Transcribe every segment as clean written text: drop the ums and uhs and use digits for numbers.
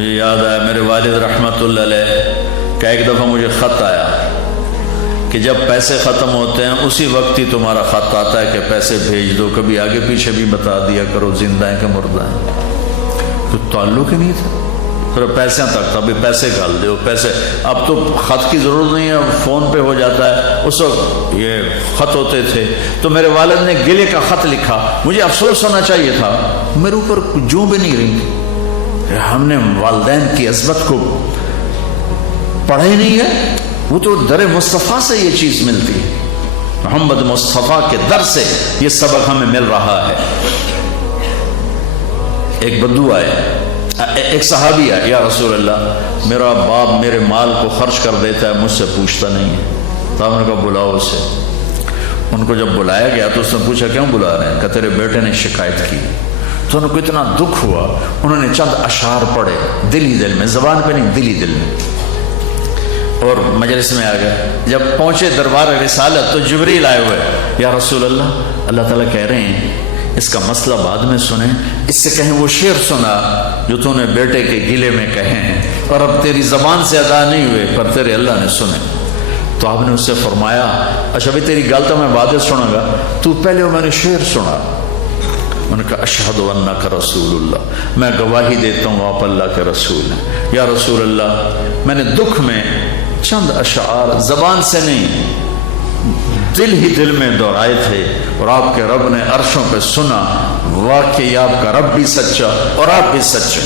مجھے یاد آیا میرے والد رحمۃ اللہ علیہ کا ایک دفعہ مجھے خط آیا کہ جب پیسے ختم ہوتے ہیں اسی وقت ہی تمہارا خط آتا ہے کہ پیسے بھیج دو، کبھی آگے پیچھے بھی بتا دیا کرو زندہ ہیں کہ مردہ ہیں۔ تو تعلق ہی نہیں تھا، صرف پیسے تک تھا، ابھی پیسے ڈال دو پیسے۔ اب تو خط کی ضرورت نہیں ہے، فون پہ ہو جاتا ہے، اس وقت یہ خط ہوتے تھے۔ تو میرے والد نے گلے کا خط لکھا، مجھے افسوس ہونا چاہیے تھا، میرے اوپر جو بھی نہیں رہی، ہم نے والدین کی عظمت کو پڑھا ہی نہیں ہے۔ وہ تو در مصطفیٰ سے یہ چیز ملتی ہے، محمد مصطفیٰ کے در سے یہ سبق ہمیں مل رہا ہے۔ ایک بدو آئے، ایک صحابی آئے، یا رسول اللہ میرا باپ میرے مال کو خرچ کر دیتا ہے، مجھ سے پوچھتا نہیں ہے۔ تو ہم نے کہا بلاؤ اسے۔ ان کو جب بلایا گیا تو اس نے پوچھا کیوں بلا رہے ہیں؟ کہ تیرے بیٹے نے شکایت کی۔ تو ان کو اتنا دکھ ہوا، انہوں نے چند اشعار پڑھے دلی دل میں، زبان پہ نہیں دلی دل میں، اور مجلس میں آ گئے۔ جب پہنچے دربار رسالت تو جبریل آئے ہوئے، یا رسول اللہ اللہ تعالیٰ کہہ رہے ہیں اس کا مسئلہ بعد میں سنیں، اس سے کہیں وہ شعر سنا جو تو نے بیٹے کے گلے میں کہے ہیں، اور اب تیری زبان سے ادا نہیں ہوئے پر تیرے اللہ نے سنے۔ تو آپ نے اس سے فرمایا اچھا بھی تیری گل تو میں بعد سنوں گا، تو پہلے میں نے شعر سنا۔ انہوں نے کہا اشہد انک رسول اللہ، میں گواہی دیتا ہوں آپ اللہ کے رسول ہیں۔ یا رسول اللہ میں نے دکھ میں چند اشعار زبان سے نہیں دل ہی دل میں دہرائے تھے، اور آپ کے رب نے عرشوں پہ سنا، واقعی آپ کا رب بھی سچا اور آپ بھی سچے۔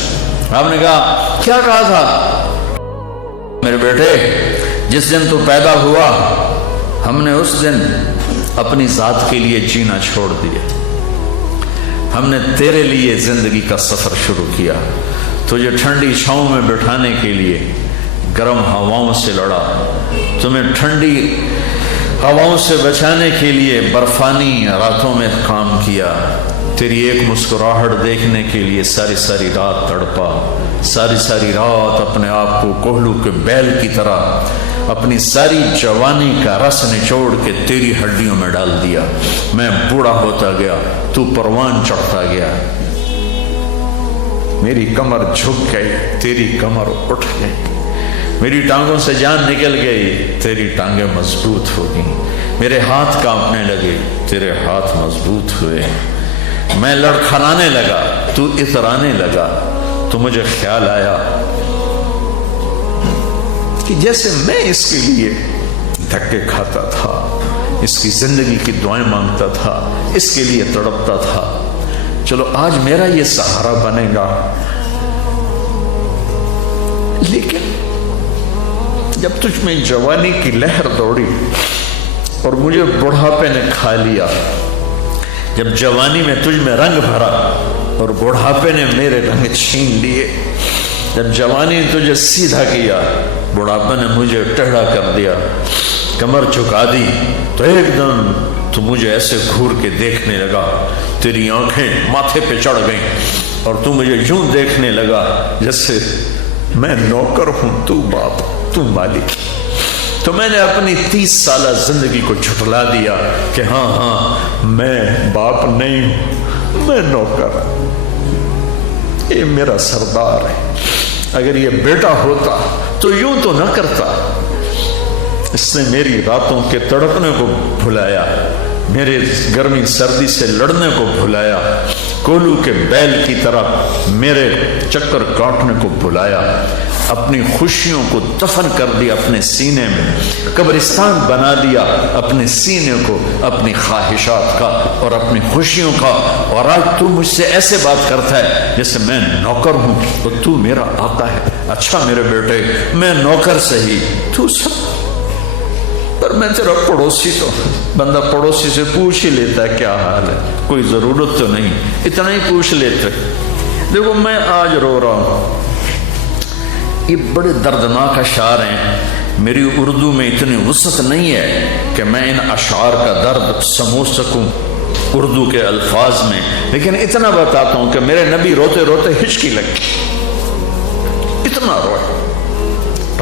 آپ نے کہا کیا کہا تھا؟ میرے بیٹے جس دن تو پیدا ہوا ہم نے اس دن اپنی ذات کے لیے جینا چھوڑ دیا، ہم نے تیرے لیے زندگی کا سفر شروع کیا، تجھے ٹھنڈی چھاؤں میں بٹھانے کے لیے گرم ہواؤں سے لڑا، تمہیں ٹھنڈی ہواؤں سے بچانے کے لیے برفانی راتوں میں کام کیا، تیری ایک مسکراہٹ دیکھنے کے لیے ساری ساری رات تڑپا، ساری ساری رات اپنے آپ کو کوہلو کے بیل کی طرح اپنی ساری جوانی کا رس نچوڑ کے تیری ہڈیوں میں ڈال دیا۔ میں بوڑھا ہوتا گیا، تو پروان چڑھتا گیا، میری کمر جھک گئی، تیری کمر اٹھ گئی، میری ٹانگوں سے جان نکل گئی، تیری ٹانگیں مضبوط ہو گئیں، میرے ہاتھ کانپنے لگے، تیرے ہاتھ مضبوط ہوئے، میں لڑکھڑانے لگا، تو اترانے لگا، تو مجھے خیال آیا کہ جیسے میں اس کے لیے دھکے کھاتا تھا، اس کی زندگی کی دعائیں مانگتا تھا، اس کے لیے تڑپتا تھا، چلو آج میرا یہ سہارا بنے گا۔ لیکن جب تجھ میں جوانی کی لہر دوڑی اور مجھے بڑھاپے نے کھا لیا، جب جوانی میں تجھ میں رنگ بھرا اور بڑھاپے نے میرے رنگ چھین لیے، جب جوانی نے تجھے سیدھا کیا، بڑھاپے نے مجھے ٹیڑھا کر دیا، کمر جھکا دی، تو ایک دم تو مجھے ایسے گھور کے دیکھنے لگا، تیری آنکھیں ماتھے پہ چڑھ گئیں اور تو مجھے یوں دیکھنے لگا جیسے میں نوکر ہوں، تو باپ، تو مالک۔ تو میں نے اپنی 30 سالہ زندگی کو جھٹلا دیا کہ ہاں میں باپ نہیں ہوں، میں نوکر ہوں، یہ میرا سردار ہے۔ اگر یہ بیٹا ہوتا تو یوں تو نہ کرتا، اس نے میری راتوں کے تڑپنے کو بھلایا، میرے گرمی سردی سے لڑنے کو بھلایا، کولو کے بیل کی طرح میرے چکر کاٹنے کو بھلایا، اپنی خوشیوں کو دفن کر دیا اپنے سینے میں، قبرستان بنا دیا اپنے سینے کو، اپنی خواہشات کا اور اپنی خوشیوں کا، اور آج تو مجھ سے ایسے بات کرتا ہے جیسے میں نوکر ہوں اور تو میرا آقا ہے۔ اچھا میرے بیٹے میں نوکر سہی، تو سب، پر میں تیرا پڑوسی، تو بندہ پڑوسی سے پوچھ ہی لیتا ہے کیا حال ہے، کوئی ضرورت تو نہیں، اتنا ہی پوچھ لیتے۔ دیکھو میں آج رو رہا ہوں، یہ بڑے دردناک اشعار ہیں، میری اردو میں اتنی وسعت نہیں ہے کہ میں ان اشعار کا درد سمجھ سکوں اردو کے الفاظ میں، لیکن اتنا بتاتا ہوں کہ میرے نبی روتے روتے ہچکی لگی، اتنا روئے،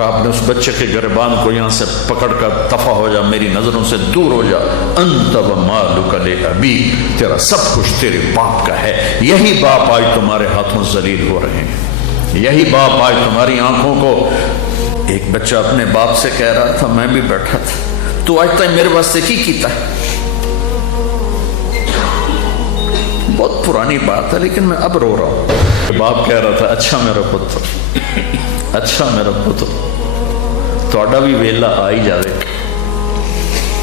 آپ نے اس بچے کے گریبان کو یہاں سے پکڑ کر دفع ہو جا، میری نظروں سے دور ہو جا، انت و مالک لابی، تیرا سب کچھ تیرے باپ کا ہے، یہی باپ آج تمہارے ہاتھوں ذلیل ہو رہے ہیں، یہی باپ آج تمہاری آنکھوں کو، ایک بچہ اپنے باپ سے کہہ رہا تھا، میں بھی بیٹھا تھا، تو آج تک میرے واسطے کی کیتا ہے؟ بہت پرانی بات ہے لیکن میں اب رو رہا ہوں۔ باپ کہہ رہا تھا، اچھا میرا پتر، اچھا میرا پتر، تھوڑا بھی ویلا آ ہی جائے،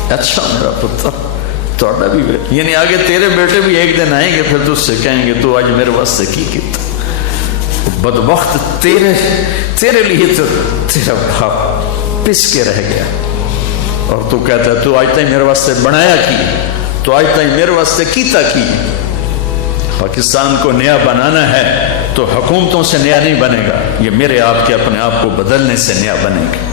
اچھا میرا پتر تھوڑا بھی ویلا، یعنی آگے تیرے بیٹے بھی ایک دن آئیں گے، پھر تجھ سے کہیں گے تو آج میرے واسطے کی کیتا؟ بدبخت تیرے لیے تو تیرا باپ پس کے رہ گیا، اور تو کہتا ہے تو آج تک میرے واسطے بنایا کی، تو آج تک میرے واسطے کیتا کی۔ پاکستان کو نیا بنانا ہے تو حکومتوں سے نیا نہیں بنے گا، یہ میرے آپ کے اپنے آپ کو بدلنے سے نیا بنے گا۔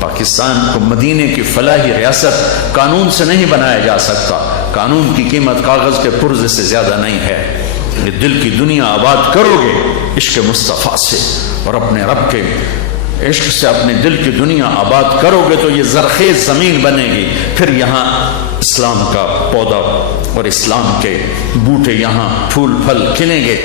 پاکستان کو مدینے کی فلاحی ریاست قانون سے نہیں بنایا جا سکتا، قانون کی قیمت کاغذ کے پرزے سے زیادہ نہیں ہے۔ یہ دل کی دنیا آباد کرو گے عشق مصطفیٰ سے، اور اپنے رب کے عشق سے اپنے دل کی دنیا آباد کرو گے تو یہ زرخیز زمین بنے گی، پھر یہاں اسلام کا پودا اور اسلام کے بوٹے یہاں پھول پھل کھلیں گے۔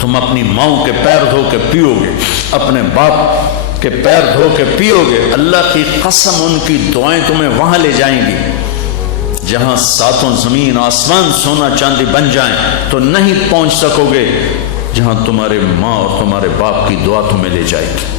تم اپنی ماؤں کے پیر دھو کے پیو گے، اپنے باپ کے پیر دھو کے پیو گے، اللہ کی قسم ان کی دعائیں تمہیں وہاں لے جائیں گی جہاں ساتوں زمین آسمان سونا چاندی بن جائیں تو نہیں پہنچ سکو گے، جہاں تمہارے ماں اور تمہارے باپ کی دعا تمہیں لے جائے گی۔